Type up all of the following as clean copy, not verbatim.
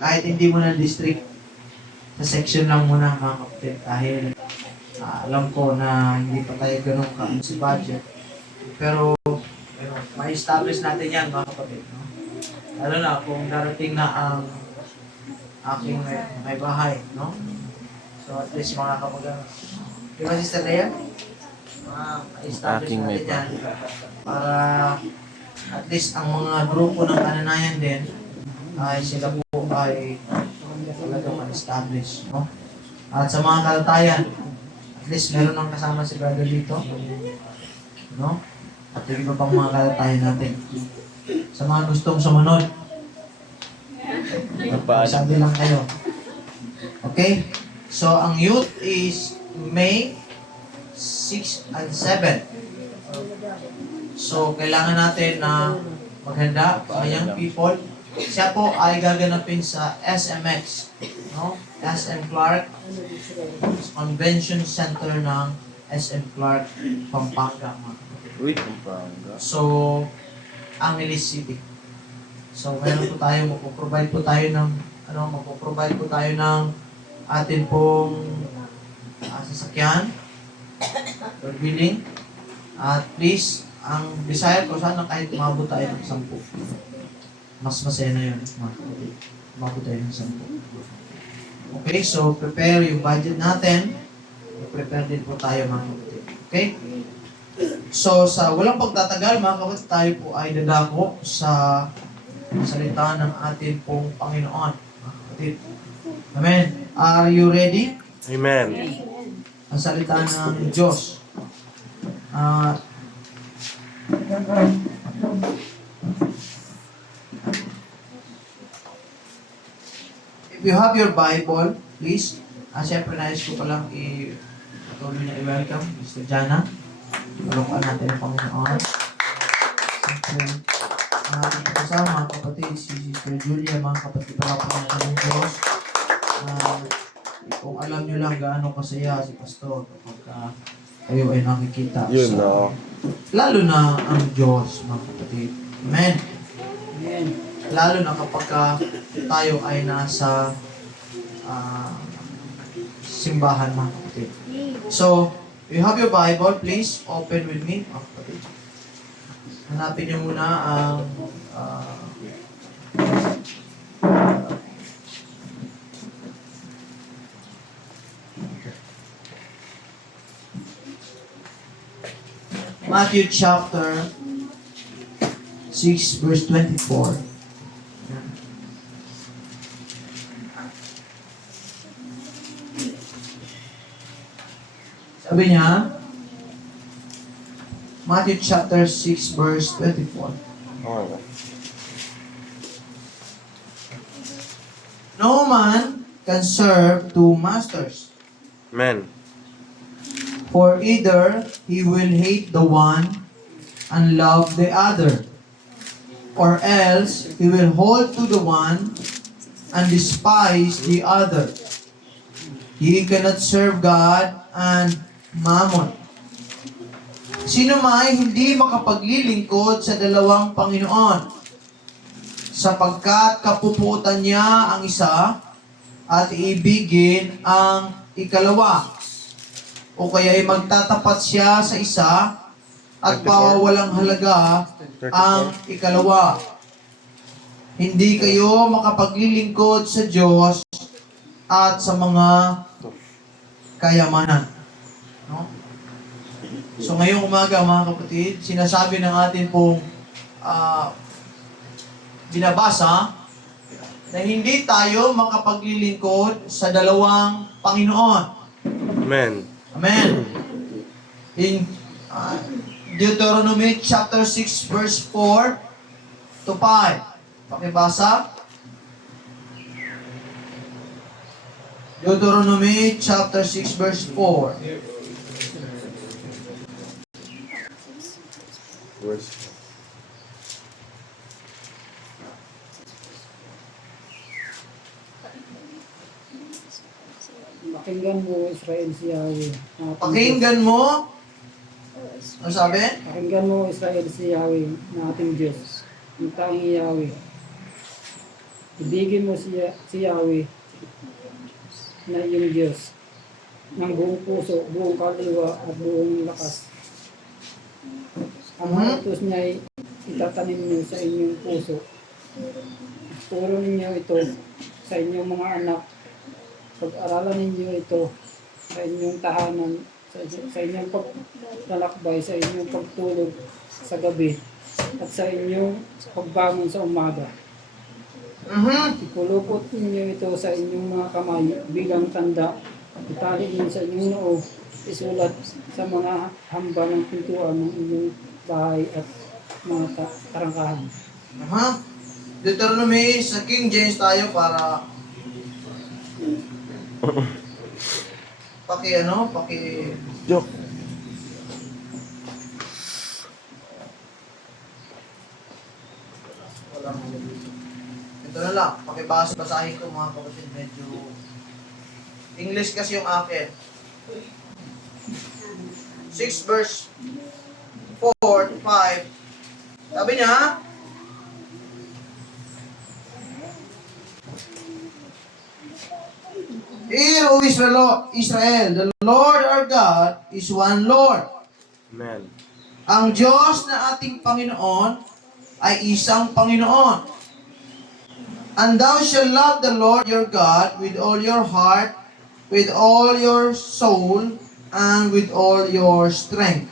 Kahit hindi mo na district, sa section lang muna mga kapatid. Dahil alam ko na hindi pa tayo ganun si budget. Pero ma-establish natin yan mga kapatid. No? Lalo na kung darating na ang aking may bahay. No? So at least mga kapag di ba Sister Lea? Ma-establish natin yan para at least ang mga grupo ng kananayan din ay sila po ay talagang ma-establish. No? At sa mga kalatayan, at least meron nang kasama si brother dito. No? At yung iba pang mga kalatayan natin. Sa mga gustong sumunod, sabi lang kayo. Okay? So, ang youth is May 6 and 7. So, kailangan natin na maghanda, mga young people. Siya po ay gaganapin sa SMX. No? SM Clark Convention Center ng SM Clark, Pampanga. Uy, Pampanga. So, Angeles City. So, meron po tayo, magpo-provide po tayo ng atin pong sasakyan, or billing. At please, ang desire ko, sana kahit umabot tayo ng 10. Mas masaya na yun. Umabot tayo ng 10. Okay, so prepare yung budget natin. Prepare din po tayo mga kapatid. Okay? So, sa walang pagtatagal, mga kapatid, tayo po ay dadako sa salita ng atin pong Panginoon. Mga kapatid. Amen. Are you ready? Amen. Ang salita ng Diyos. If you have your Bible, please. Siyempre, nais ko palang patuloy na i-welcome Mr. Jana. Tulungan natin ang Panginoon. Siyempre, ang ating kasama, mga kapatid, si Sister Julia, mga kapatid pa po ng Diyos. Kung alam nyo lang gaano kasaya si Pastor kapag kayo ay nakikita. Yun na. Lalo na ang Diyos, mga kapatid. Amen. Amen. Lalo na kapag tayo ay nasa simbahan, mga kapatid. So, if you have your Bible, please open with me, mga kapatid. Hanapin niyo muna ang Matthew chapter 6 verse 24. Sabi niya, Matthew chapter 6 verse 24. Okay. No man can serve two masters, Amen. for either he will hate the one and love the other, or else he will hold to the one and despise the other. He cannot serve God and Mammon. Sino may hindi makapaglilingkod sa dalawang Panginoon, sapagkat kapuputan niya ang isa at iibigin ang ikalawa, o kaya ay magtatapat siya sa isa at pawawalang halaga ang ikalawa. Hindi kayo makapaglilingkod sa Diyos at sa mga kayamanan. No? So ngayong umaga, mga kapatid, sinasabi ng atin pong binabasa na hindi tayo makapaglilingkod sa dalawang Panginoon. Amen. Amen. In Deuteronomy chapter 6 verse 4 to 5. Pakibasa. Deuteronomy chapter 6 verse 4. Pakinggan mo, Israel, si Yahweh. Pakinggan mo. Ano sabi? Pakinggan mo, Israel, si Yahweh, na ating Diyos. Ang tanging Yahweh. Ibigin mo si Yahweh na iyong Diyos ng buong puso, buong kaliwa at buong lakas. Ang mga utos niya ay itatanim niyo sa inyong puso. Turo ninyo ito sa inyong mga anak. Pag-aralan ninyo ito sa inyong tahanan, sa inyong paglalakbay, sa inyong pagtulog sa gabi, at sa inyong pagbangon sa umaga. Ipulupot ninyo ito sa inyong mga kamay bilang tanda. Itali ninyo sa inyong noo. Isulat sa mga hamba ng pintuan ng inyong bahay at mga tarangkahan. Deuteronomy sa King James tayo para paki Joke. walang ito na lang, basahin ko mga kapatid, medyo English kasi yung akin. 6 verse 4 to 5. Sabi niya, Hear, O Israel, the Lord our God is one Lord. Amen. Ang Diyos na ating Panginoon ay isang Panginoon. And thou shalt love the Lord your God with all your heart, with all your soul, and with all your strength.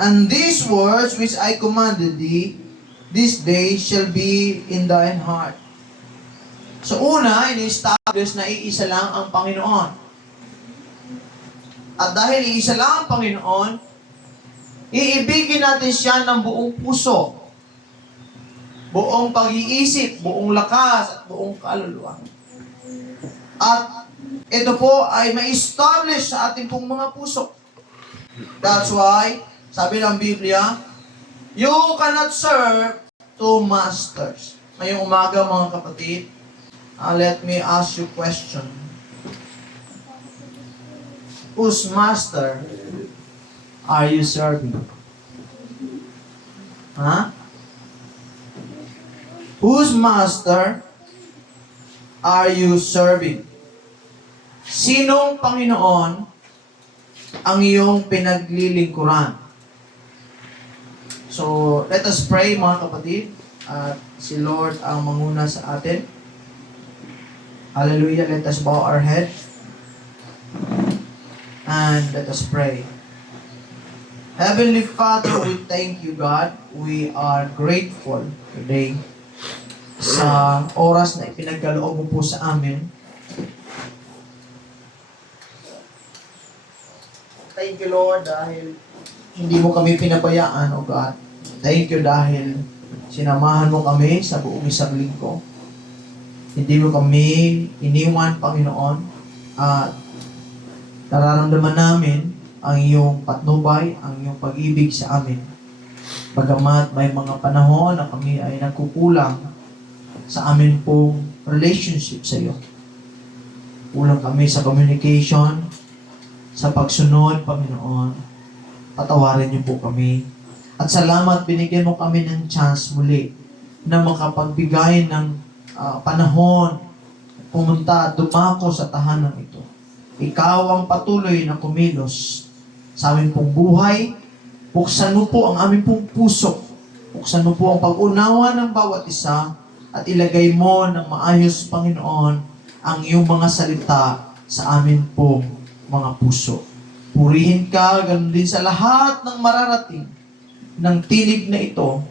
And these words which I commanded thee, this day shall be in thine heart. So una, ini-establish na iisa lang ang Panginoon. At dahil iisa lang ang Panginoon, iibigin natin siya ng buong puso, buong pag-iisip, buong lakas, at buong kaluluwa. At ito po ay ma-establish sa ating pong mga puso. That's why, sabi ng Biblia, you cannot serve two masters. Ngayong umaga mga kapatid, let me ask you a question. Whose master are you serving? Huh? Whose master are you serving? Sinong Panginoon ang iyong pinaglilingkuran? So, let us pray mga kapatid. At si Lord ang manguna sa atin. Hallelujah. Let us bow our head. And let us pray. Heavenly Father, we thank you, God. We are grateful today sa oras na ipinagkaloob mo po sa amin. Thank you, Lord, dahil hindi mo kami pinabayaan, O God. Thank you dahil sinamahan mo kami sa buong isang linggo. Hindi mo kami iniwan, Panginoon, at nararamdaman namin ang iyong patnubay, ang iyong pag-ibig sa amin. Bagamat may mga panahon na kami ay nagkukulang sa amin pong relationship sa iyo. Kulang kami sa communication, sa pagsunod, Panginoon. Patawarin niyo po kami. At salamat, binigyan mo kami ng chance muli na makapagbigay ng panahon, pumunta, dumako sa tahanan ito. Ikaw ang patuloy na kumilos sa aming pong buhay. Buksan mo po ang aming pong puso. Buksan mo po ang pag-unawa ng bawat isa at ilagay mo ng maayos, Panginoon, ang iyong mga salita sa amin pong mga puso. Purihin ka, ganun din sa lahat ng mararating ng tinig na ito.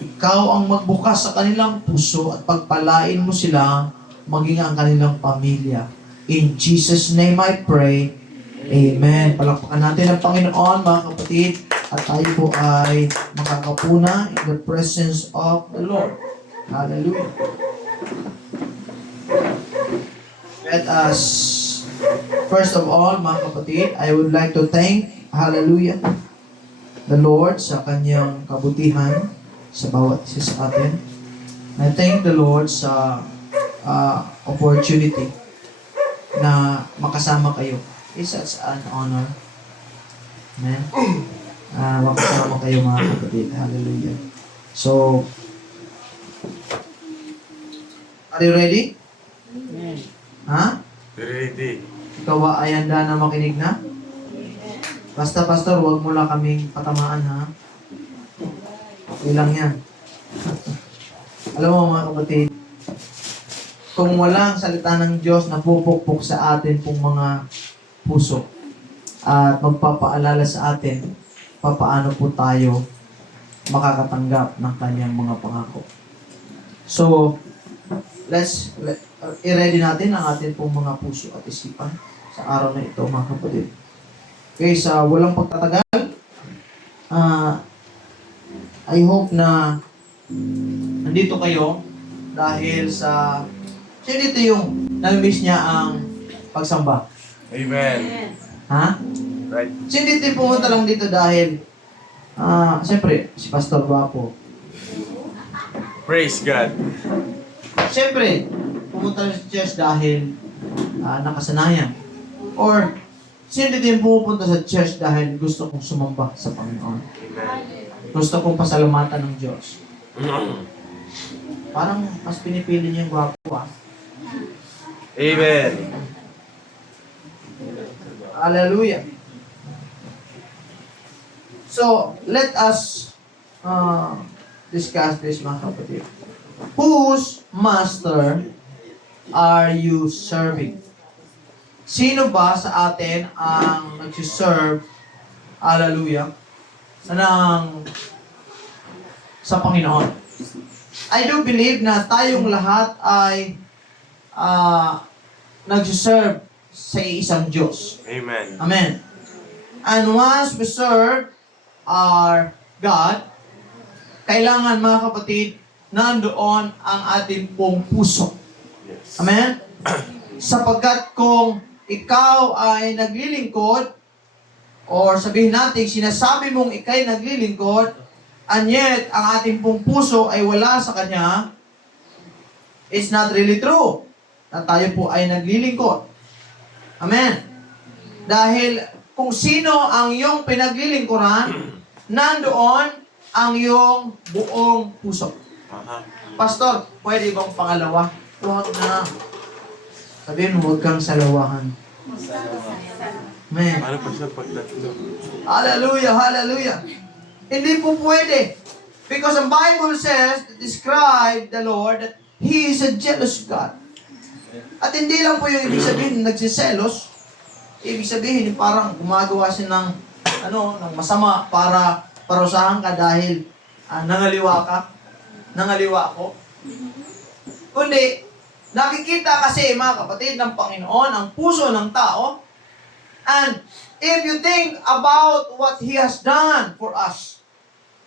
Ikaw ang magbukas sa kanilang puso at pagpalain mo sila maging ang kanilang pamilya. In Jesus' name I pray. Amen. Palakpakan natin ang Panginoon, mga kapatid, at tayo po ay makakapuna in the presence of the Lord. Hallelujah. Let us, first of all, mga kapatid, I would like to thank, hallelujah, the Lord sa kanyang kabutihan sa bawat isa sa atin. I thank the Lord sa opportunity na makasama kayo. It's such an honor. Amen. Makasama kayo mga kapatid. Hallelujah. So, Are you ready? Amen. Ha? Ready. Ikaw ba ay handa na makinig na? Basta, pastor, huwag mo lang kaming patamaan, ha? Okay lang yan. Alam mo, mga kapatid, kung walang salita ng Diyos na pupukpok sa atin pong mga puso at magpapaalala sa atin, papaano po tayo makakatanggap ng kanyang mga pangako. So, i-ready natin ang atin pong mga puso at isipan sa araw na ito, mga kapatid. Okay, sa walang pagtatagal, I hope na nandito kayo dahil sa sino dito yung nami-miss niya ang pagsamba? Amen. Ha? Right. Sino dito yung pumunta lang dito dahil siyempre, si Pastor Guapo. Praise God. Siyempre, pumunta lang sa church dahil nakasanayan. Or, sino dito yung pupunta sa church dahil gusto kong sumamba sa Panginoon? Amen. Gusto kong pasalamatan ng Diyos. Parang mas pinipili niyo yung Guapo, Amen. Hallelujah. So, let us discuss this, mga kapatid. Whose master are you serving? Sino ba sa atin ang nag-serve, hallelujah, sa Panginoon? I do believe na tayong lahat ay nag-serve sa isang Diyos. Amen. Amen. And once we serve our God, kailangan, mga kapatid, nandoon ang ating pong puso. Yes. Amen? Sapagkat kung ikaw ay naglilingkod, or sabihin natin, sinasabi mong ikay naglilingkod, and yet, ang ating pong puso ay wala sa Kanya, it's not really true na tayo po ay naglilingkod. Amen? Dahil kung sino ang iyong pinaglilingkuran, nandoon ang iyong buong puso. Aha. Pastor, pwede bang pangalawa? Huwag na. Sabihin, huwag kang salawahan. Amen. Ano pa siya pag tatlo? Hallelujah, hallelujah. Hindi po pwede. Because the Bible says, describe the Lord, that He is a jealous God. At hindi lang po yung ibig sabihin nagsiselos. Ibig sabihin parang gumagawa siya ng ng masama para parusahan ka dahil nangaliwa ka. Nangaliwa ako. Kundi, nakikita kasi, mga kapatid, ng Panginoon ang puso ng tao. And if you think about what He has done for us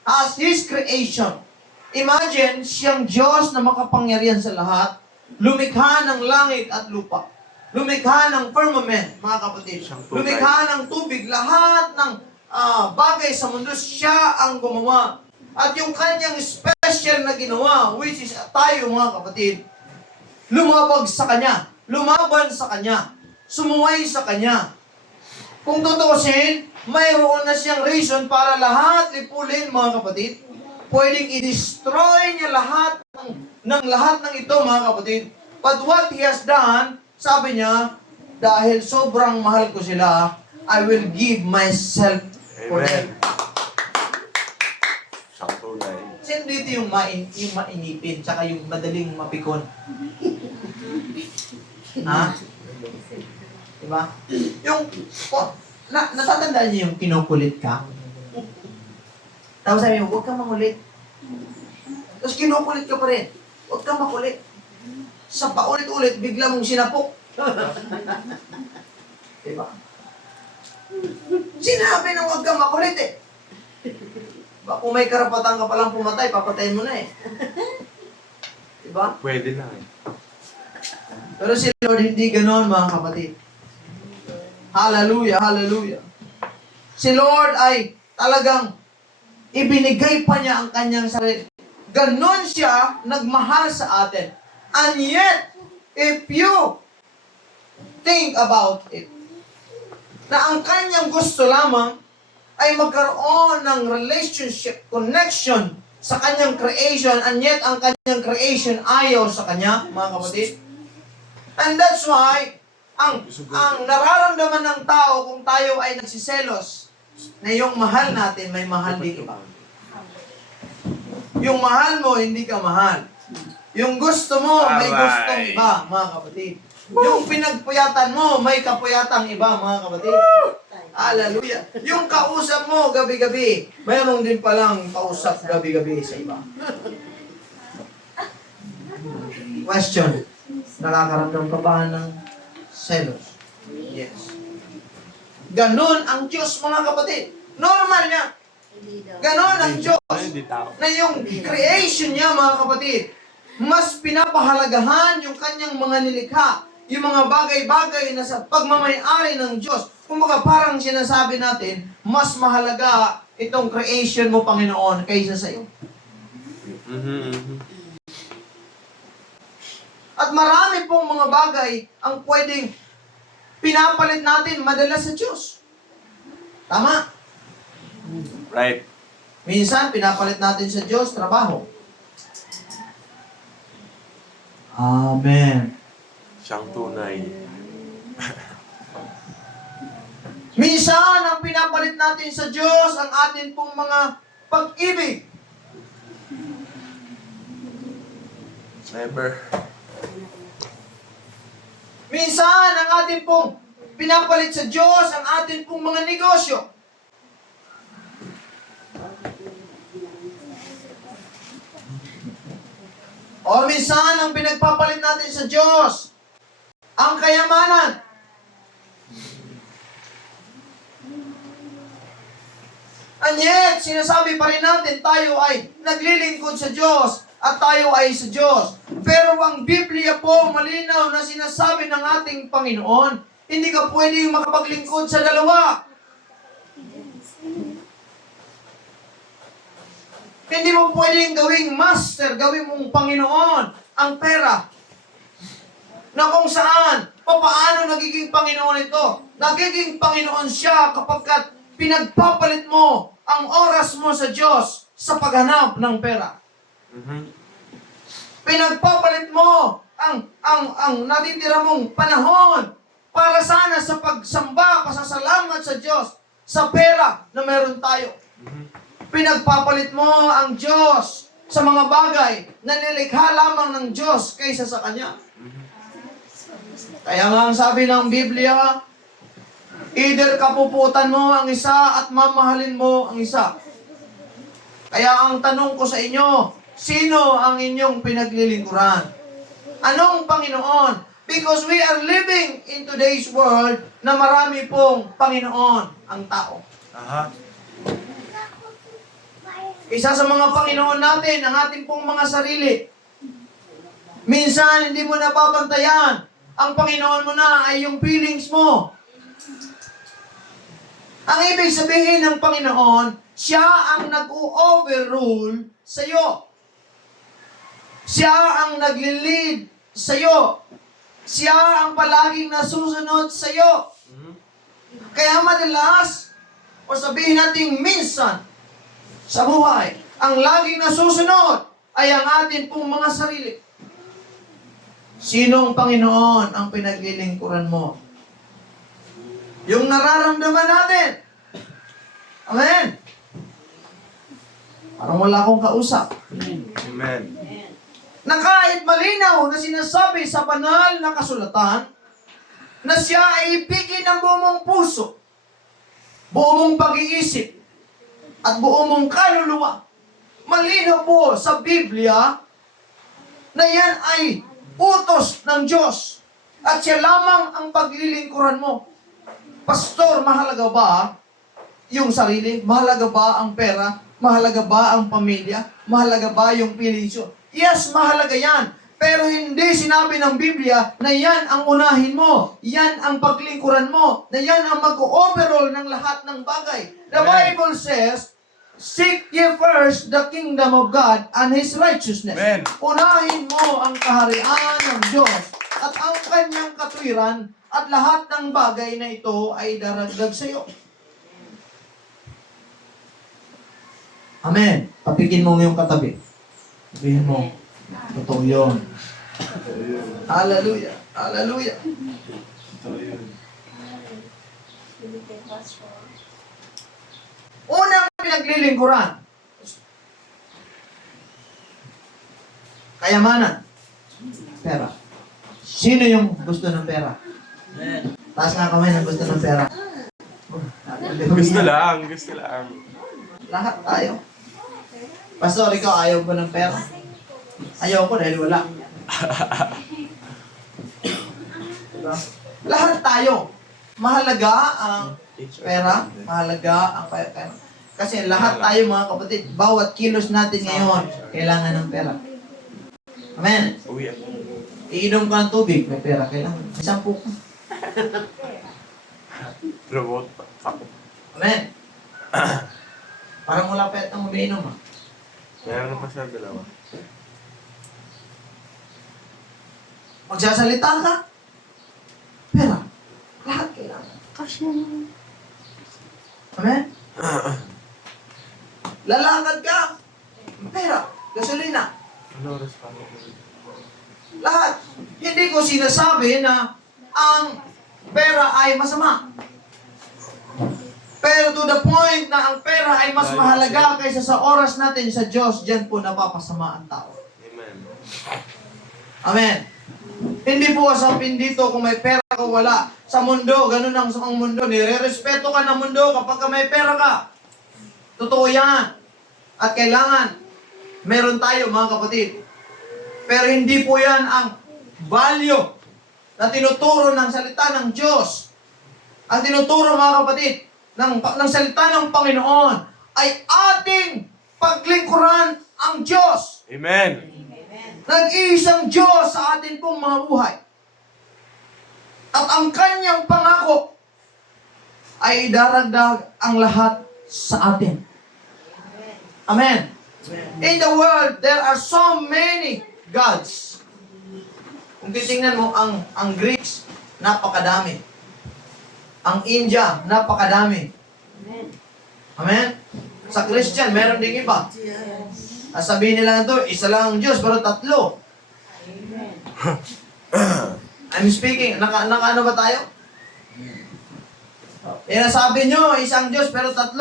as His creation, imagine siyang Diyos na makapangyarihan sa lahat, lumikha ng langit at lupa. Lumikha ng firmament, mga kapatid. Lumikha ng tubig. Lahat ng bagay sa mundo, siya ang gumawa. At yung kanyang special na ginawa, which is tayo, mga kapatid, lumabag sa Kanya, lumaban sa Kanya, sumuway sa Kanya. Kung tutusin, mayroon na siyang reason para lahat lipulin, mga kapatid. Pwedeng i-destroy niya lahat ng lahat ng ito, mga kapatid. But what He has done, sabi niya, dahil sobrang mahal ko sila, I will give myself for them. Amen. Sakto na eh. Sino dito yung mainipin, tsaka yung madaling mapikon? Ha? Diba? Yung, natatandaan niyo yung kinukulit ka? Tapos sabi mo, huwag kang mangulit. Tapos kinukulit ka pa rin. Huwag kang makulit. Sa paulit-ulit, bigla mong sinapok. Diba? Sinabi na huwag kang makulit eh. Diba? Kung may karapatan ka palang pumatay, papatayin mo na eh. Diba? Pwede na eh. Pero si Lord hindi ganoon, mga kapatid. Hallelujah, hallelujah. Si Lord ay talagang ibinigay pa niya ang kanyang sarili. Ganon siya nagmahal sa atin. And yet, if you think about it, na ang kanyang gusto lamang ay magkaroon ng relationship, connection sa kanyang creation, and yet ang kanyang creation ayaw sa kanya, mga kapatid. And that's why, ang nararamdaman ng tao kung tayo ay nagsiselos, na yung mahal natin, may mahal din iba. Yung mahal mo, hindi ka mahal. Yung gusto mo, may gustong iba, mga kapatid. Yung pinagpuyatan mo, may kapuyatang iba, mga kapatid. Hallelujah. Yung kausap mo gabi-gabi, mayroon din palang kausap gabi-gabi sa iba. Question. Nakakaramdam ka ba ng selos? Yes. Ganon ang Diyos, mga kapatid. Normal niya. Ganon ang Diyos. Hindi tao. Na yung creation niya, mga kapatid, mas pinapahalagahan yung kanyang mga nilikha, yung mga bagay-bagay na sa pagmamayari ng Diyos. Kumbaga parang sinasabi natin, mas mahalaga itong creation mo, Panginoon, kaysa sa iyo. At marami pong mga bagay ang pwedeng pinapalit natin madalas sa Diyos. Tama? Right. Minsan, pinapalit natin sa Diyos, trabaho. Amen. Siyang tunay. Minsan, ang pinapalit natin sa Diyos, ang atin pong mga pag-ibig. Never. Minsan, ang atin pong pinapalit sa Diyos, ang atin pong mga negosyo. O minsan, ang pinagpapalit natin sa Diyos, ang kayamanan. And yet, sinasabi pa rin natin, tayo ay naglilingkod sa Diyos at tayo ay sa Diyos. Pero ang Biblia po, malinaw na sinasabi ng ating Panginoon, hindi ka pwedeng makapaglingkod sa dalawa. Hindi mo pwedeng gawing master, gawing mong Panginoon ang pera. Na kung saan, paano nagiging Panginoon ito? Nagiging Panginoon siya kapag pinagpapalit mo ang oras mo sa Diyos sa paghanap ng pera. Pinagpapalit mo ang natitira mong panahon para sana sa pagsamba, pasasalamat sa Diyos sa pera na meron tayo. Pinagpapalit mo ang Diyos sa mga bagay na nilikha lamang ng Diyos kaysa sa Kanya. Kaya nga ang sabi ng Biblia, either kapuputan mo ang isa at mamahalin mo ang isa. Kaya ang tanong ko sa inyo, sino ang inyong pinaglilingkuran? Anong Panginoon? Because we are living in today's world na marami pong Panginoon ang tao. Isa sa mga Panginoon natin, ang ating pong mga sarili. Minsan, hindi mo nababantayan. Ang Panginoon mo na ay yung feelings mo. Ang ibig sabihin ng Panginoon, siya ang nag-o-overrule sa iyo. Siya ang nagli-lead sa iyo. Siya ang palaging nasusunod sa iyo. Kaya madalas, o sabihin natin minsan, sa buhay, ang laging nasusunod ay ang atin pong mga sarili. Sino ang Panginoon ang pinaglilingkuran mo? Yung nararamdaman natin. Amen. Parang wala akong kausap. Amen. Na kahit malinaw na sinasabi sa banal na kasulatan na siya ay ibigin ng buong mong puso, buong mong pag-iisip, at buong mong kaluluwa. Malinaw po sa Biblia na yan ay utos ng Diyos at siya lamang ang paglilingkuran mo. Pastor, mahalaga ba yung sarili? Mahalaga ba ang pera? Mahalaga ba ang pamilya? Mahalaga ba yung pilisyo? Yes, mahalaga yan. Pero hindi sinabi ng Biblia na yan ang unahin mo. Yan ang paglingkuran mo. Na yan ang mag-overall ng lahat ng bagay. The Bible says, seek ye first the kingdom of God and His righteousness. Amen. Unahin mo ang kaharian ng Diyos at ang kanyang katwiran at lahat ng bagay na ito ay daragdag sa iyo. Amen. Papikin mo yung katabi. Sabihin mo, totoo yun. Hallelujah. Hallelujah. Unang pinaglilingkuran. Kayamanan. Pera. Sino yung gusto ng pera? Taas nga kamay ng gusto ng pera. Gusto lang, gusto lang. Lahat tayo. Pastor, ikaw ayaw ko ng pera. Ayaw ko dahil wala. Diba? Lahat tayo. Mahalaga ang pera. Mahalaga ang pera. Kasi lahat tayo mga kapatid, bawat kilos natin ngayon, kailangan ng pera. Amen. Uwi ako. Iinom ka ng tubig, may pera kailangan. May 10 ka. Robot. Amen. Parang wala pa yatang umiinom ah. Meron pa siya dalawa. Magsasalita ka. Pera. Lahat kailangan. Amen? Lalakad ka. Pera. Gasolina. Ano oras pa ako? Lahat. Hindi ko sinasabi na ang pera ay masama. Pero to the point na ang pera ay mas mahalaga kaysa sa oras natin sa Diyos, diyan po napapasama ang tao. Amen. Amen. Hindi po kasapin dito kung may pera ka o wala. Sa mundo, ganun ang mundo. Nire-respeto ka ng mundo kapag ka may pera ka. Totoo yan. At kailangan, meron tayo mga kapatid. Pero hindi po yan ang value na tinuturo ng salita ng Diyos. Ang tinuturo mga kapatid, ng salita ng Panginoon ay ating paglingkuran ang Diyos. Amen. Nag-iisang Diyos sa atin pong mga buhay. At ang kanyang pangako ay idaragdag ang lahat sa atin. Amen. In the world, there are so many gods. Kung titingnan mo, ang Greeks, napakadami. Ang India, napakadami. Amen? Sa Christian, meron ding iba. Sabihin nila ito, isa lang ang Diyos, pero 3. I'm speaking, naka ano ba tayo? Sabi nyo, isang Diyos, pero 3.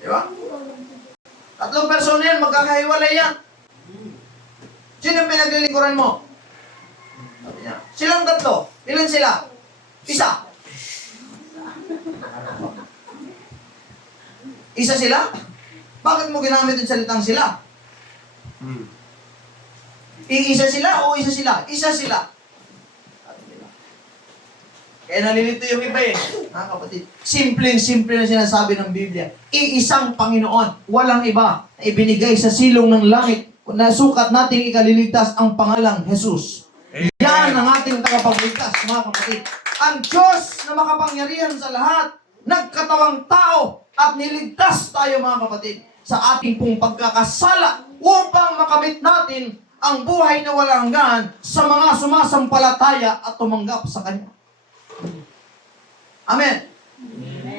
Diba? 3 persona yan, magkakahiwalay yan. Sino ang pinaglilingkuran mo? Sabi niya, silang 3. Ilan sila? Isa. Isa sila? Bakit mo ginamit yung salitang sila? Iisa sila o isa sila? Isa sila. Kaya nalilito yung iba eh. Ha, kapatid? Simple na sinasabi ng Biblia. Iisang Panginoon, walang iba, na ibinigay sa silong ng langit, na sukat nating ikaliligtas ang pangalang Jesus. Yan ang ating tagapagligtas, mga kapatid. Ang Diyos na makapangyarihan sa lahat, nagkatawang tao at niligtas tayo, mga kapatid, sa ating pong pagkakasala upang makamit natin ang buhay na walang hanggan sa mga sumasampalataya at tumanggap sa Kanya. Amen.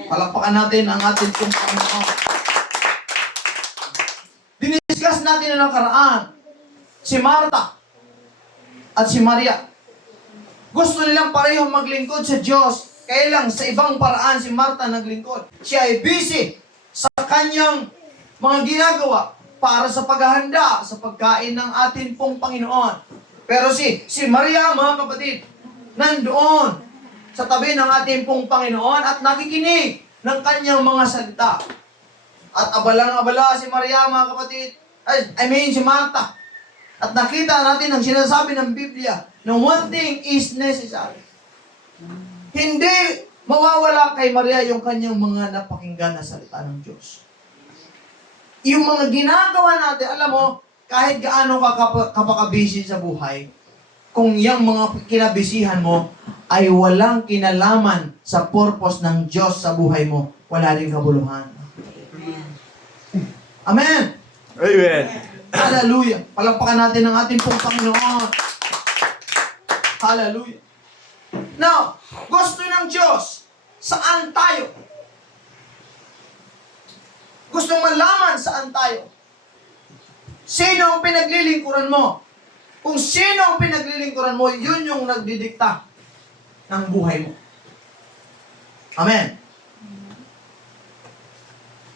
Palakpakan natin ang ating pong Panginoon. Diniscuss natin na nakaraan si Marta at si Maria. Gusto nilang parehong maglingkod sa Diyos, kaya lang sa ibang paraan si Marta naglingkod. Siya ay busy sa kanyang mga ginagawa para sa paghahanda sa pagkain ng ating pong Panginoon. Pero si Maria, mga kapatid, nandoon sa tabi ng ating pong Panginoon at nakikinig ng kanyang mga salita. At abalang-abala si Maria, mga kapatid, si Marta. At nakita natin ang sinasabi ng Biblia na one thing is necessary. Hindi mawawala kay Maria yung kanyang mga napakinggan na salita ng Diyos. Yung mga ginagawa natin, alam mo, kahit gaano ka kapakabisi sa buhay, kung yung mga kinabisihan mo ay walang kinalaman sa purpose ng Diyos sa buhay mo, wala rin kabuluhan. Amen! Amen. Hallelujah! Palakpakan natin ang ating pong Panginoon. Hallelujah! Now, gusto ng Diyos, saan tayo? Gustong malaman saan tayo. Sino ang pinaglilingkuran mo? Kung sino ang pinaglilingkuran mo, yun yung nagdidikta ng buhay mo. Amen.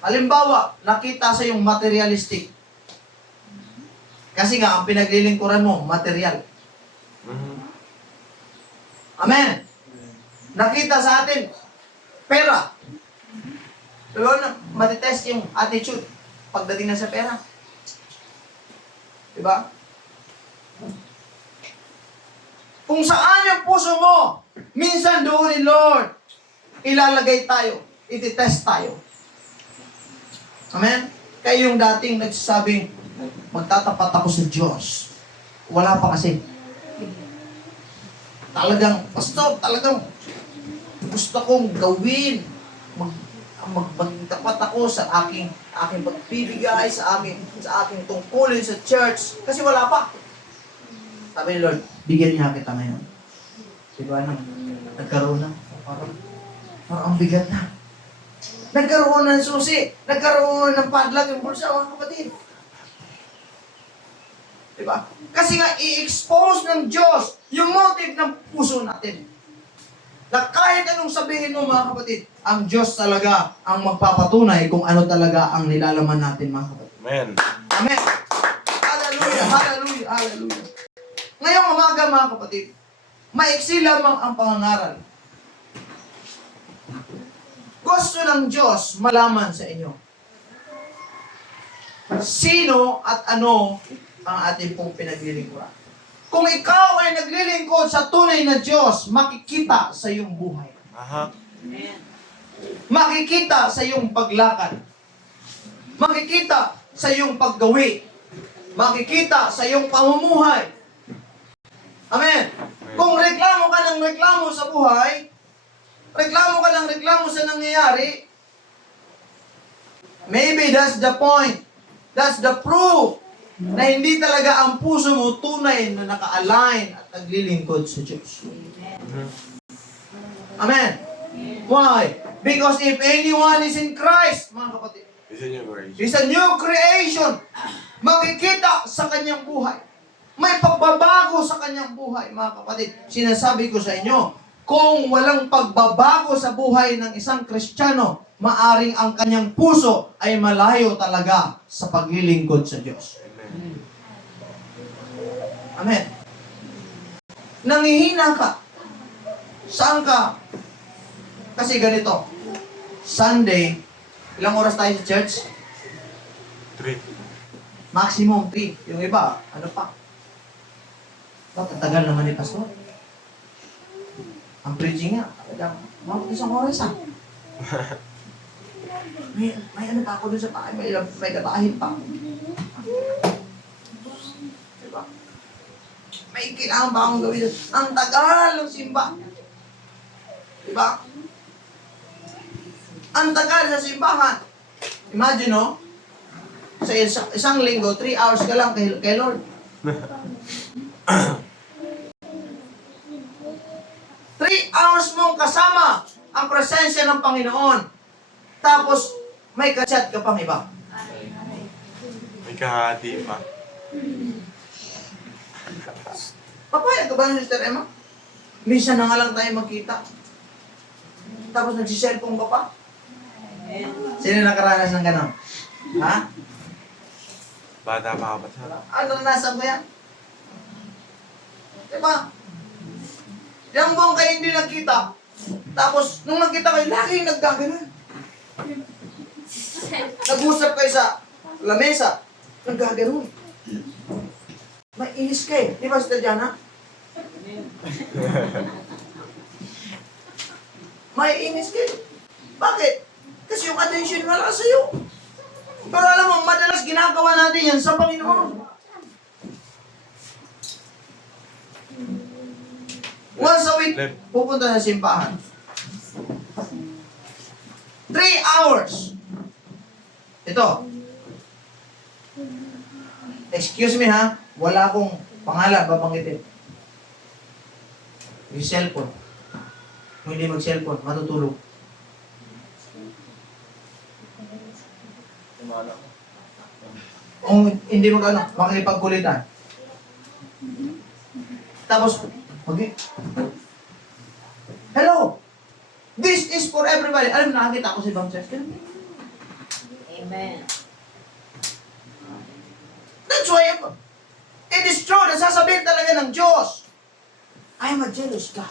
Halimbawa, nakita sa yung materialistic. Kasi nga, ang pinaglilingkuran mo, material. Amen. Nakita sa atin, pera. Pero na, matitest yung attitude pagdating na sa pera. Diba? Kung saan yung puso mo, minsan doon ni Lord, ilalagay tayo, ititest tayo. Amen? Kaya yung dating nagsasabing, magtatapat ako sa Diyos. Wala pa kasi. Talagang, pastor, talagang gusto kong gawin. Magtapat ako sa aking pagbibigay, sa aking tungkulin sa church. Kasi wala pa. Sabi ni Lord, bigyan niya kita ngayon. Diba nang nagkaroon na? Parang ang bigat na. Nagkaroon ng susi. Nagkaroon ng padlock yung bulsa, mga kapatid. Diba? Kasi nga, i-expose ng Diyos yung motive ng puso natin. Na kahit anong sabihin mo, mga kapatid, ang Diyos talaga ang magpapatunay kung ano talaga ang nilalaman natin, mga kapatid. Amen. Amen. Hallelujah, hallelujah, hallelujah. Ngayong umaga, mga kapatid, maiksi lamang ang pangangaral. Gusto ng Diyos malaman sa inyo sino at ano ang ating pong pinaglilingkuran. Kung ikaw ay naglilingkod sa tunay na Diyos, makikita sa iyong buhay. Aha. Makikita sa iyong paglakad. Makikita sa iyong paggawi. Makikita sa iyong pamumuhay. Amen. Kung reklamo ka ng reklamo sa buhay, reklamo ka ng reklamo sa nangyayari, maybe that's the point. That's the proof na hindi talaga ang puso mo tunay na naka-align at naglilingkod sa Diyos. Amen. Why? Because if anyone is in Christ, mga kapatid, Is in your grace. is a new creation. Makikita sa kanyang buhay. May pagbabago sa kanyang buhay, mga kapatid. Sinasabi ko sa inyo, kung walang pagbabago sa buhay ng isang Kristiyano, maaring ang kanyang puso ay malayo talaga sa paglilingkod sa Diyos. Amen. Nangihina ka. Saan ka? Kasi ganito. Sunday, ilang oras tayo sa church? 3. Maximum 3. Yung iba, ano pa? Bakit tagal naman ni Pastor? Ang preaching nga, talagang, mga isang oras ah. May ano pa ako dun sa bahay, may katahin pa. Diba? May kailangan ba akong gawin? Ang tagal ng simba. Diba? Ang tagal sa simbahan. Imagine, no? Sa isang linggo, 3 hours ka lang kay Lord. 3 hours mong kasama ang presensya ng Panginoon. Tapos, may kachat ka pang iba. May kahati pa. Papayag ka ba ng Sister Emma? Minsan na nga lang tayo magkita. Tapos nagsiselfone ka pa. Sino nakaranas ng gano'n? Ha? Bata pa ka ba siya? Ano nasa mo yan? Diba? Yung buong kayo hindi nagkita. Tapos, nung nagkita kayo, laging naggaganon. Nag-usap kayo sa lamesa. Naggaganon. May inis kayo. Di ba, Sister Jana? May inis kayo. Bakit? Kasi yung attention wala sa'yo. Pero alam mo, madalas ginagawa natin yan sa Panginoon. Once a week, pupunta sa simbahan. 3 hours. Ito. Excuse me ha, wala akong pangalan, babanggitin. Yung cellphone. Kung hindi mag-cellphone, matutulog. 3 Kung hindi mo makipagkulitan. Tapos, okay. Hello! This is for everybody. Alam mo, nakakita ko si Bang Chester. Amen. That's why it is true na sasabihin talaga ng Diyos, I am a jealous God.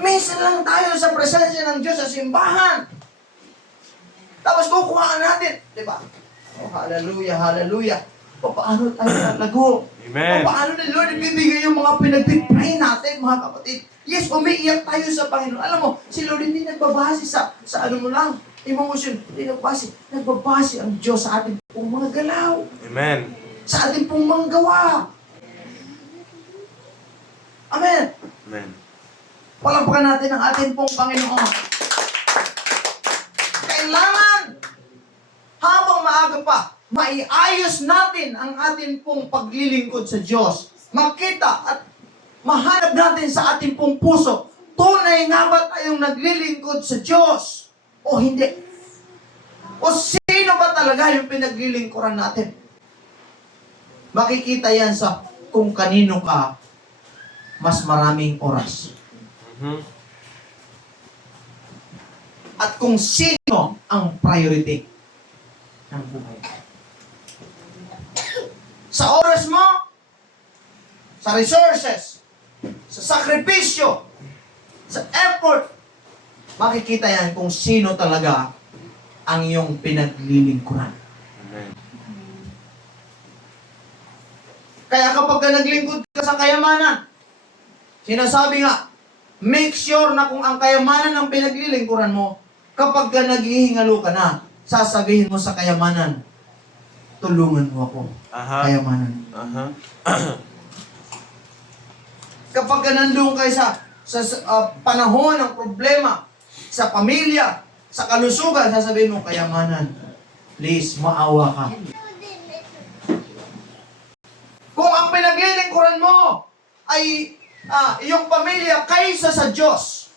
Minsan lang tayo sa presensya ng Diyos sa simbahan. Tapos kukuhaan natin. Diba? Oh, hallelujah, hallelujah. Paano tayo nalago? Amen. Paano ni Lord ibibigay yung mga pinagpipray natin, mga kapatid? Yes, umiiyak tayo sa Panginoon. Alam mo, si Lord hindi nagbabase sa ano mo lang, emotion. Hindi nagbabase. Nagbabase ang Diyos sa ating pong mga galaw. Amen. Sa ating pong mga gawa. Amen. Amen. Palampakan natin ang ating pong Panginoon. Kailangan, habang maaga pa, maiayos natin ang ating pong paglilingkod sa Diyos. Makita at mahanap natin sa ating pong puso, tunay nga ba tayong naglilingkod sa Diyos? O hindi? O sino ba talaga yung pinaglilingkuran natin? Makikita yan sa kung kanino ka mas maraming oras. Mhm. At kung sino ang priority ng buhay. Sa oras mo, sa resources, sa sakripisyo, sa effort, makikita yan kung sino talaga ang iyong pinaglilingkuran. Amen. Kaya kapag ka naglingkod ka sa kayamanan, sinasabi nga, make sure na kung ang kayamanan ang pinaglilingkuran mo, kapag ka naghihingalo ka na, sasabihin mo sa kayamanan, tulungan mo ako, Aha. kayamanan. Aha. Kapag ka nandun kayo sa panahon ng problema, sa pamilya, sa kalusugan, sasabihin mo, kayamanan, please, maawa ka. Kung ang pinaglilingkuran mo ay iyong pamilya kaysa sa Diyos,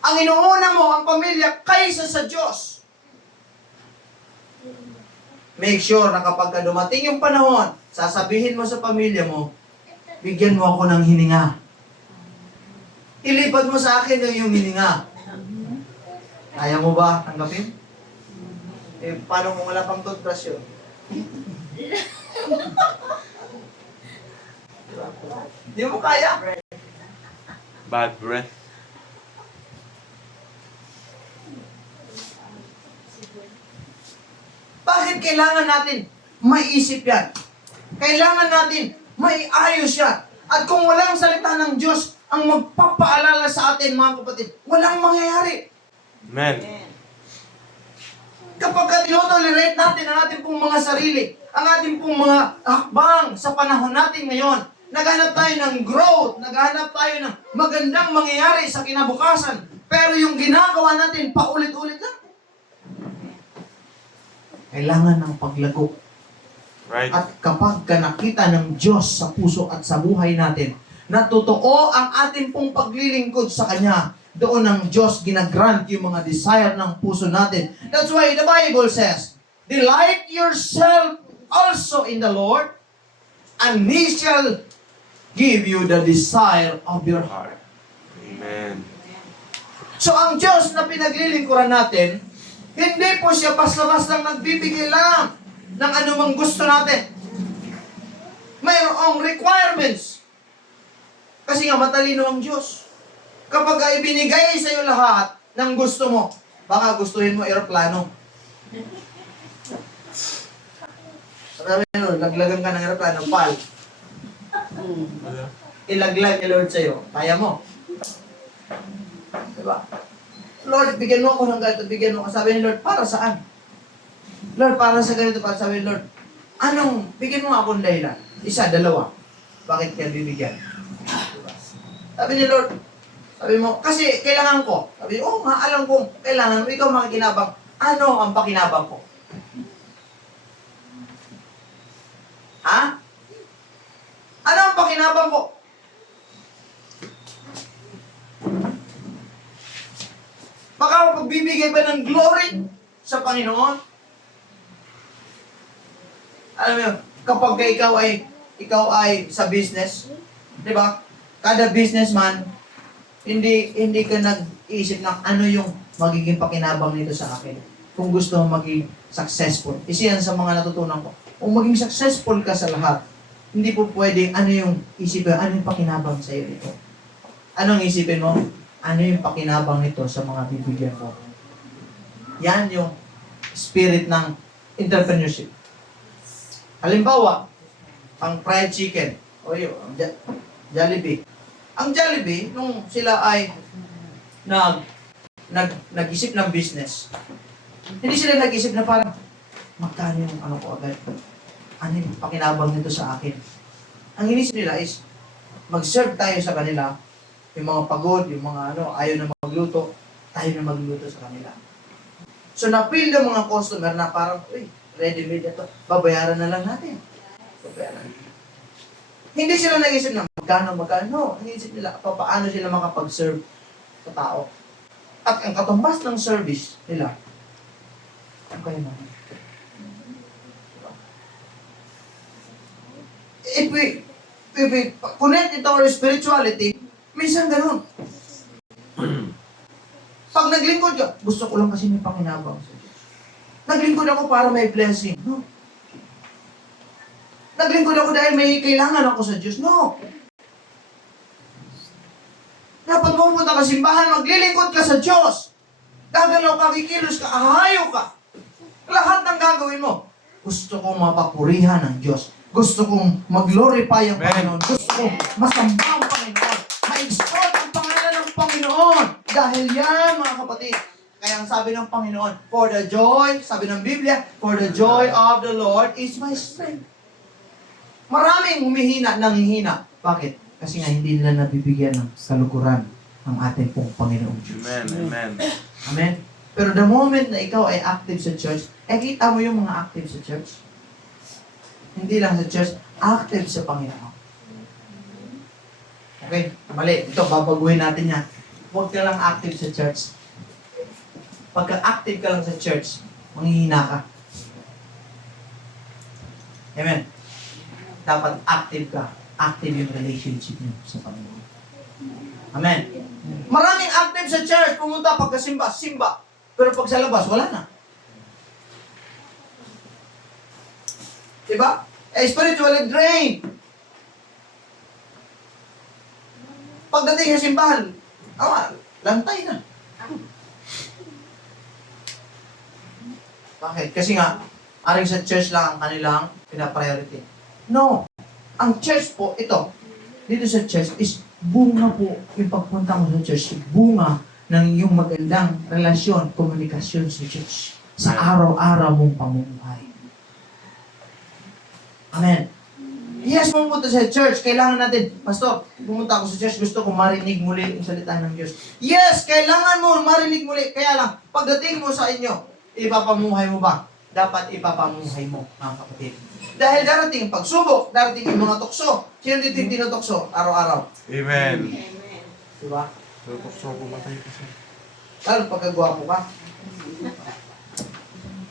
ang inuuna mo ang pamilya kaysa sa Diyos, make sure na kapag ka dumating yung panahon, sasabihin mo sa pamilya mo, bigyan mo ako ng hininga. Ilipat mo sa akin ang iyong hininga. Kaya mo ba tanggapin? Eh, paano kung wala pang toothbrush yun? Di mo kaya. Bad breath. Bakit kailangan natin maisip yan? Kailangan natin maiayos yan. At kung walang salita ng Diyos ang magpapaalala sa atin, mga kapatid, walang mangyayari. Amen. Kapag tinotolerate natin ang ating pong mga sarili, ang ating pong mga hakbang sa panahon natin ngayon, naghanap tayo ng growth, naghanap tayo ng magandang mangyayari sa kinabukasan, pero yung ginagawa natin paulit-ulit lang. Kailangan ng paglago. Right. At kapag ka nakita ng Diyos sa puso at sa buhay natin, na totoo ang ating pong paglilingkod sa Kanya, doon ang Diyos ginagrant yung mga desire ng puso natin. That's why the Bible says, delight yourself also in the Lord, and He shall give you the desire of your heart. Amen. So ang Diyos na pinaglilingkuran natin, hindi po siya basta-basta nagbibigay lang ng anumang gusto natin. Mayroong requirements. Kasi nga matalino ang Diyos. Kapag ay binigay sa iyo lahat ng gusto mo, baka gustuhin mo aeroplano. Sabi mo, laglagan ka ng aeroplano, pal. Ilaglag ni Lord sa iyo, kaya mo. Diba? Lord, bigyan mo ako ng ganito, bigyan mo ako. Sabi ni Lord, para saan? Lord, para sa ganito pa. Sabi ni Lord, bigyan mo ako ng dahilan. Isa, dalawa. Bakit ka bibigyan? Diba? Sabi ni Lord, sabi mo, kasi kailangan ko. Sabi niya, oh nga, alam kong kailangan mo, ikaw makikinabang. Ano ang pakinabang ko? Ha? Ano ang pakinabang ko? Baka pagbibigay ba ng glory? sa Panginoon? Alam mo yun, kapag ikaw ay sa business, di ba? Kada businessman, hindi ka nag-iisip ng ano yung magiging pakinabang nito sa akin. Kung gusto mo maging successful. Isa yan sa mga natutunan ko. Kung maging successful ka sa lahat, hindi po pwede ano yung isipin, ano yung pakinabang sa iyo nito. Anong isipin mo? Ano yung pakinabang nito sa mga bibigyan mo? Yan yung spirit ng entrepreneurship. Halimbawa, ang fried chicken, o yung Jollibee. Ang Jollibee, nung sila ay nag-isip ng business, hindi sila nag-isip na parang, magkano yung ano ko agad? Ano yung pakinabang nito sa akin? Ang inisip nila is, mag-serve tayo sa kanila, yung mga pagod, yung mga ayaw na magluto, tayo na magluto sa kanila. So, na-feel ng mga customer na parang, uy, ready-made ito, babayaran na lang natin. Babayaran. Hindi sila nag-isip na magkano. No, iniisip nila paano sila makapag-serve sa tao. At ang katumbas ng service nila, okay na. If we connect it to our spirituality, minsan ganun. Pag naglingkod ka, gusto ko lang kasi may pakinabang sa Diyos. Naglingkod ako para may blessing. No. Naglingkod ako dahil may kailangan ako sa Diyos. No. Dapat pumunta ka simbahan, maglilingkod ka sa Diyos. Gagalaw ka, kikilos ka, ahayo ka. Lahat ng gagawin mo. Gusto kong mapapurihan ng Diyos. Gusto kong mag-glorify ang Panginoon. Gusto kong masamba ang Panginoon. Ma-exalt ang pangalan ng Panginoon. Dahil yan, mga kapatid. Kaya ang sabi ng Panginoon, for the joy, sabi ng Biblia, for the joy of the Lord is my strength. Maraming humihina, nanghihina. Bakit? Kasi nga hindi nila nabibigyan ng kalukuran ng ating pong Panginoong Diyos. Amen. Amen. Amen? Pero the moment na ikaw ay active sa church, kita mo yung mga active sa church. Hindi lang sa church, active sa Panginoon. Okay? Mali. Ito, babaguhin natin yan. Huwag ka lang active sa church. Pagka-active ka lang sa church, manghihina ka. Amen? Dapat active ka. Active yung relationship niyo sa Panginoon. Amen? Maraming active sa church. Pumunta pagkasimba, simba. Pero pag sa labas, wala na. Diba? Spiritually drained. Pagdating sa simbahan, lantay na. Bakit? Kasi nga, aring sa church lang ang kanilang pinapriority. No. Ang church po, ito, dito sa church is bunga po, yung pagpunta mo sa church, bunga ng iyong magandang relasyon, komunikasyon sa church. Sa araw-araw mong pamumuhay. Amen. Yes, pumunta sa church, kailangan natin, Pastor, pumunta ako sa church, gusto ko marinig muli yung salita ng Diyos. Yes, kailangan mo marinig muli. Kaya lang, pagdating mo sa inyo, ipapamuhay mo ba? Dapat ipapamuhay mo, mga kapatid. Dahil darating pagsubok, darating yung mga tukso. Sino dito yung tinutokso? Araw-araw. Amen. Diba? Tutukso ko matay kasi. Lalo pagkagwapo ka.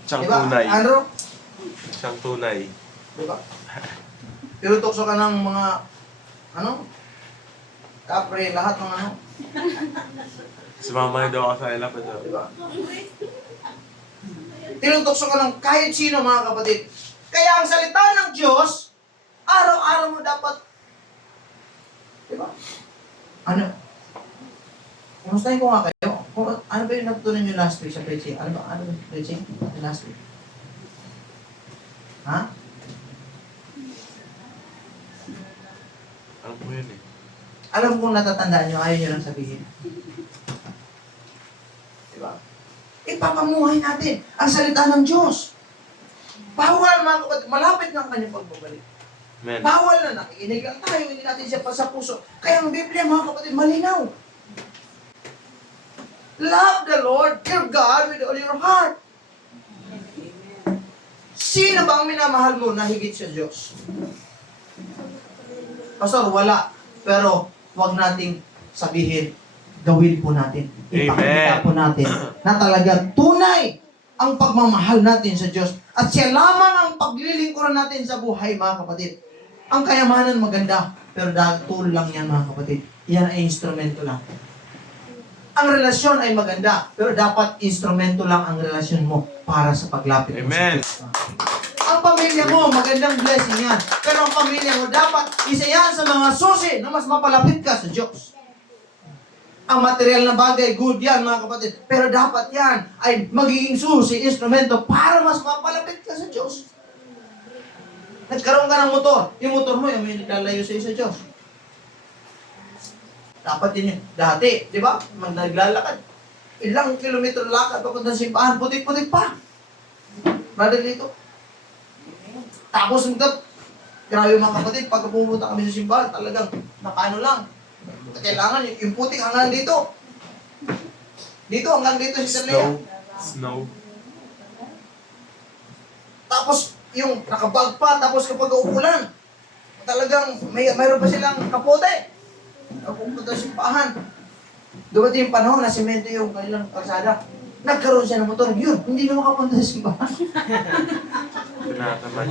Siyang Diba? tunay. Andrew? Siyang tunay. Diba? Tinutokso ka ng mga, kapre, lahat ng Sumama na daw ako sa ilapad. Diba? Tinutokso ka ng kahit sino, mga kapatid. Kaya ang salita ng Diyos, araw-araw mo dapat, diba? Kumustahin ko nga kayo. Ano ba yung natutunan nyo last week sa preaching? Ano yung preaching? Last week? Ha? Ano po yun eh? Alam kong natatandaan nyo, ayaw nyo lang sabihin. Diba? Ipapamuhay natin ang salita ng Diyos. Bawal, mga kapatid, malapit na ang kanyang pagbabalik. Amen. Bawal na, nakikinig lang tayo, hindi natin siya pa sa puso. Kaya ang Biblia, mga kapatid, malinaw. Love the Lord, your God, with all your heart. Sino ba ang minamahal mo na higit sa Diyos? Pastor, wala. Pero, huwag nating sabihin, gawin po natin. Ipakita Amen. po natin na talaga tunay ang pagmamahal natin sa Diyos. At siya lamang ang paglilingkuran natin sa buhay, mga kapatid. Ang kayamanan maganda, pero tool lang yan, mga kapatid. Yan ay instrumento lang. Ang relasyon ay maganda, pero dapat instrumento lang ang relasyon mo para sa paglapit mo sa Amen. Diyos. Ang pamilya mo, magandang blessing yan. Pero ang pamilya mo, dapat isa yan sa mga susi na mas mapalapit ka sa Diyos. Ang material na bagay, good yan, mga kapatid. Pero dapat yan ay magiging susi, instrumento para mas mapalapit ka sa Diyos. Nagkaroon ka ng motor. Yung motor mo, yung may naglalayo sa Diyos. Dapat din yun. Dati, di ba? Naglalakad. Ilang kilometro lakad papunta sa simbahan. Putik-putik pa. Brother dito. Tapos grabe mga kapatid, pag pumunta kami sa simbahan, talagang nakano lang. Kailangan yung putik hanggang dito. Dito hanggang dito si Sarlea. Snow. Tapos yung nakabag pa, tapos kapag uulan, talagang mayroon pa silang kapote. Pupunta sa simbahan. Dumating yung panahon na semento yung kanilang kalsada. Nagkaroon siya ng motor. Yun, hindi na makapunta sa simbahan. Tinataman.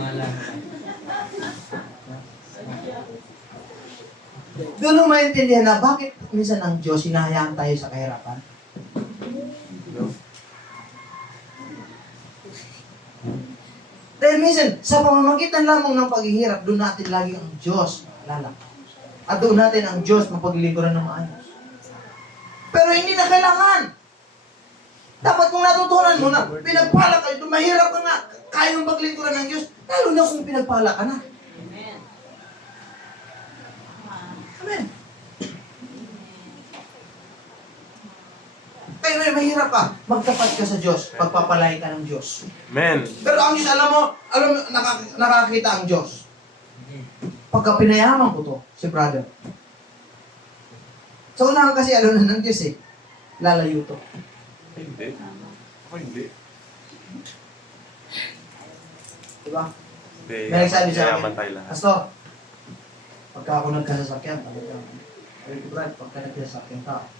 Doon mo maintindihan na bakit minsan ang Diyos hinahayaan tayo sa kahirapan. No? Dahil minsan, sa pamamagitan lamang ng paghihirap, doon natin lagi ang Diyos maalala. At doon natin ang Diyos mapaglingkuran ng maayos. Pero hindi na kailangan. Dapat kung natutunan mo na, pinagpala ka, mahirap ka nga, kaya mong paglingkuran ng Diyos, lalo na kung pinagpala ka na. Amen. Amen. Kaya may mahirap ka, magtapat ka sa Diyos, pagpapalain ka ng Diyos. Amen. Pero ang Diyos, alam mo, nakakita ang Diyos. Pagka pinayaman ko to, si brother. Sa unahan kasi alam na ng Diyos eh, lalayo to. Hindi. Ako hindi. Diba? Hindi. May nagsabi sa Yayaman akin, tayo lahat. Pastor, pagka ako nagkasasakyan, sabi ko, Brad, pagka nagkasasakyan ka,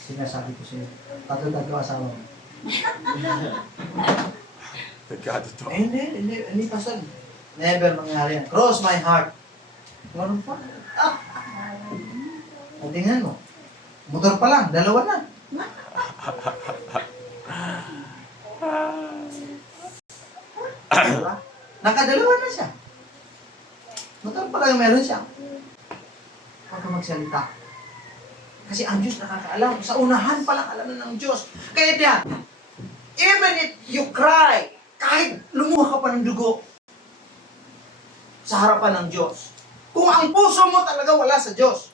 sinasabi ko sa'yo, tatlo asawa mo. Nagkatotoo. Hindi, Pastor. Never mangyari yan. Cross my heart. Ganun pa. O, tingnan mo. Motor pa lang, dalawa na. Diba? Nakadalawa na siya. Motor pa lang meron siya. Huwag ka magsalita. Kasi ang Diyos nakakaalam. Sa unahan pa lang alam na ng Diyos. Kaya diyan, even if you cry, kahit lumuha ka pa ng dugo, sa harapan ng Diyos. Kung ang puso mo talaga wala sa Diyos,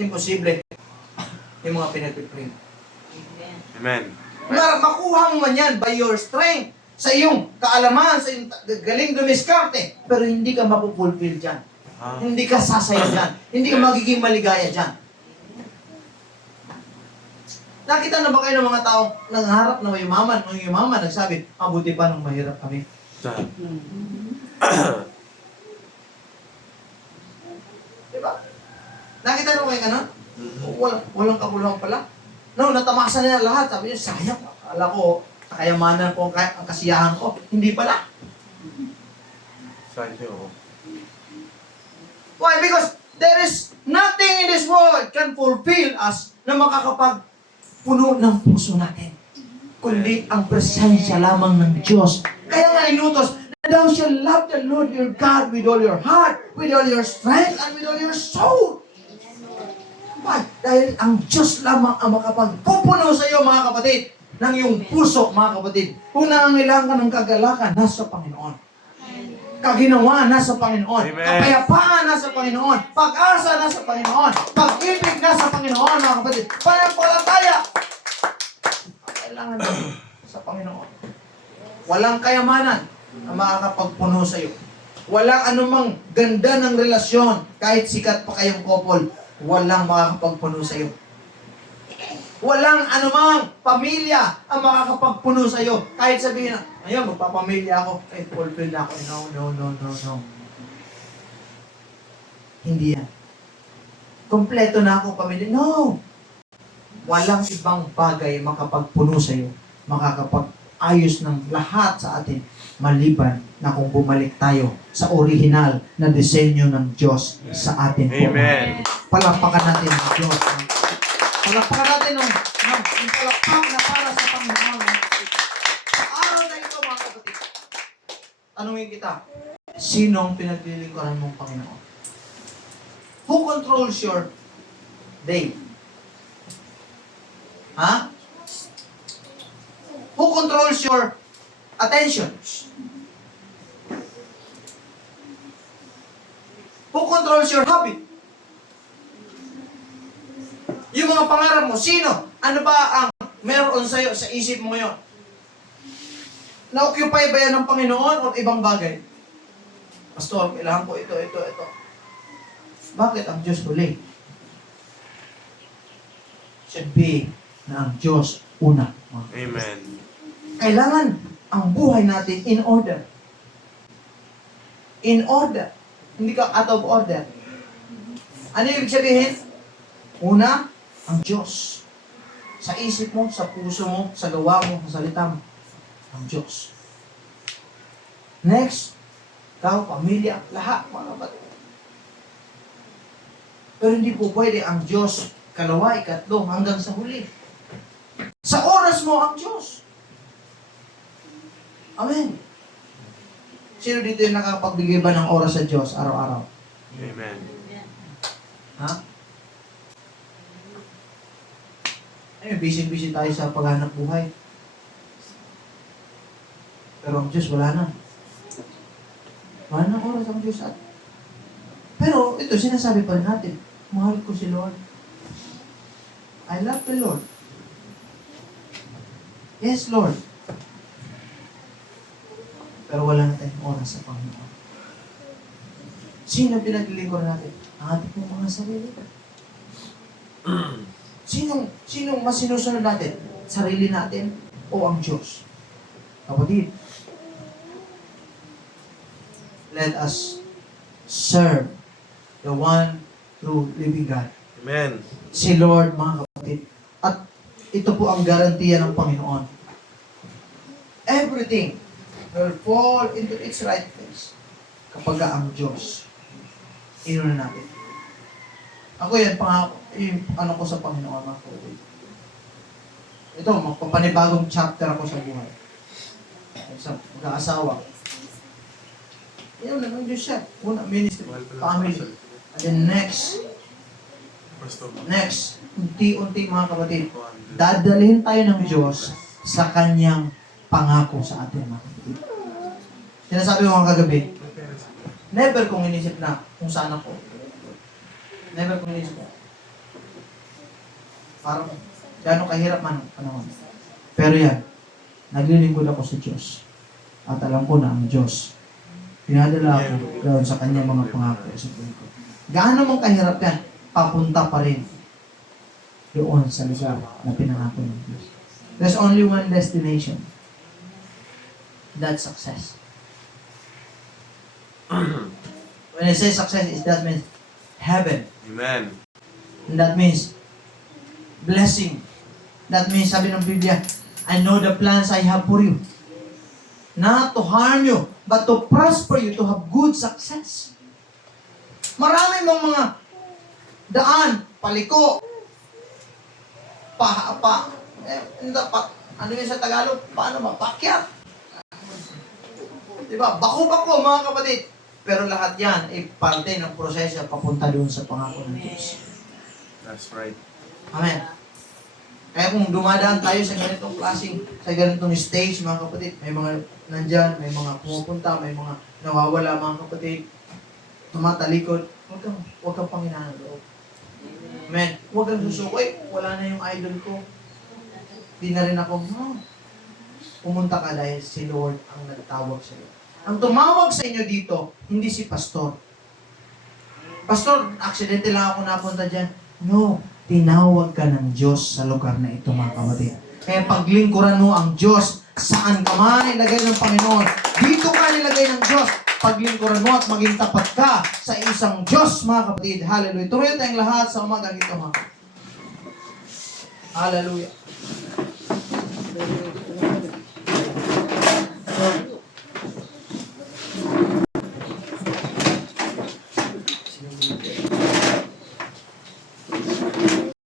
imposible yung mga pinagpipring. Amen. Makuha mo man yan by your strength, sa iyong kaalaman, sa iyong galing dumiskarte, pero hindi ka mapupulfill dyan. Ah. Hindi ka sasaya dyan. Hindi ka magiging maligaya dyan. Nakita na ba kayo ng mga tao nangharap na mayumaman? Nung yumaman, nagsabi, mabuti pa nung mahirap kami. Diba? Nakita na ba kayo ganun? Walang kabuluhan pala. No, natamasa niya lahat. Sabi niya, sayang. Akala ko, kayamanan ko, ang kasiyahan ko. Hindi pala. Sa'yo. Why? Because there is nothing in this world can fulfill us na makakapagpuno ng puso natin. Kundi ang presensya lamang ng Diyos. Kaya nga inutos, thou shall love the Lord your God with all your heart, with all your strength, and with all your soul. Why? Dahil ang Diyos lamang ang makapagpupuno sa iyo, mga kapatid, ng iyong puso, mga kapatid. Kung nangangailangan ka ng kagalakan, nasa Panginoon. Kaginawa, nasa Panginoon. Amen. Kapayapaan, nasa Panginoon. Pag-asa, nasa Panginoon. Pag-ibig, nasa Panginoon, mga kapatid. Panampalataya. Ang kailangan mo sa Panginoon. Walang kayamanan na makakapagpuno sa iyo. Walang anumang ganda ng relasyon, kahit sikat pa kayong couple, walang makakapagpuno sa iyo. Walang anumang pamilya ang makakapagpuno sa iyo. Kahit sabihin na, ayun, magpapamilya ako, kahit fulfill na ako. No. Hindi yan. Kompleto na ako pamilya. No! Walang ibang bagay makapagpuno sa iyo makakapag-ayos ng lahat sa atin maliban na kung bumalik tayo sa original na disenyo ng Diyos sa atin po. Amen. Palakpakan natin ang Diyos. Palakpakan natin ng palakpak na para sa Panginoon. Sa araw na ito, mga kapatid, tanungin kita, sino ang pinaglilingkuran mong Panginoon? Who controls your day? Ha? Who controls your attention? Who controls your habit? Yung mga pangarap mo, sino? Ano ba ang meron sa'yo sa isip mo ngayon? Na-occupy ba yan ng Panginoon o ibang bagay? Pastor, kailangan ko ito. Bakit ang Diyos huli? Should be na ang Diyos una. Amen. Kailangan ang buhay natin in order. In order. Hindi ka out of order. Ano yung ibig sabihin? Una, ang Diyos. Sa isip mo, sa puso mo, sa gawa mo, sa salita mo. Ang Diyos. Next, ikaw, pamilya, lahat, mga kapatid. Pero hindi po pwede ang Diyos, kalawa, ikatlo, hanggang sa huli. Sa oras mo, ang Diyos. Amen. Sino dito yung nakapagbigay ba ng oras sa Diyos araw-araw? Amen. Ha? Ay, busy-busy tayo sa paghanap buhay. Pero ang Diyos, wala na. Wala na oras ang Diyos. Pero ito, sinasabi pa rin natin, mahal ko si Lord. I love the Lord. Yes, Lord. Pero wala na tayong oras sa Panginoon. Sino pinaglilingkuran natin? Ang ating mga sarili. Sinong mas sinusunod natin? Sarili natin o ang Diyos? Kapatid, let us serve the one true living God. Amen. Si Lord, mga kapatid. At ito po ang garantiya ng Panginoon. Everything will fall into its right place kapag ang Diyos inuna natin. Ako yan, yung ano ko sa Panginoon, mga kapatid. Ito, magpapanibagong chapter ako sa buhay. Sa mag-aasawa. Yan, ng Diyos siya. Una, ministry, family. And then next, unti-unti mga kapatid, dadalhin tayo ng Diyos sa Kanyang pangako sa atin, mga kapatid. Sinasabi ko mga kagabi, never kong inisip na kung saan ako. Never kong inisip na. Parang, gano'ng kahirap man ang panahon. Pero yan, naglilingkod ako sa Diyos. At alam ko na ang Diyos. Pinadala ako doon sa Kanyang mga pangako sa buhay ko. Gaano mong kahirap yan, papunta pa rin doon sa lugar na pinangako ng Diyos. There's only one destination. That's success. When I say success, that means heaven. Amen. And that means blessing. That means, sabi ng Biblia, I know the plans I have for you. Not to harm you, but to prosper you, to have good success. Marami mong mga daan, paliko, ano yun sa Tagalog? Paano ba? Pakyat. Diba? Bako-bako, mga kapatid. Pero lahat yan ay parte ng proseso papunta doon sa pangako ng Diyos. That's right. Amen. Kaya kung dumadaan tayo sa ganitong klaseng, sa ganitong stage, mga kapatid, may mga nandyan, may mga pumupunta, may mga nawawala, mga kapatid, tumatalikod, huwag kang panghinaan ng loob. Amen. Huwag kang susukoy, wala na yung idol ko. Di na rin ako, pumunta ka dahil si Lord ang nagtawag sa iyo. Ang tumawag sa inyo dito, hindi si pastor. Pastor, aksidente lang ako napunta dyan. No, tinawag ka ng Diyos sa lugar na ito, mga kapatid. Kaya paglingkuran mo ang Diyos, saan ka man ilagay ng Panginoon, dito ka nilagay ng Diyos. Paglingkuran mo at maging tapat ka sa isang Diyos, mga kapatid. Hallelujah. Tumayo tayong lahat sa umagang ito, mga kapatid. Hallelujah.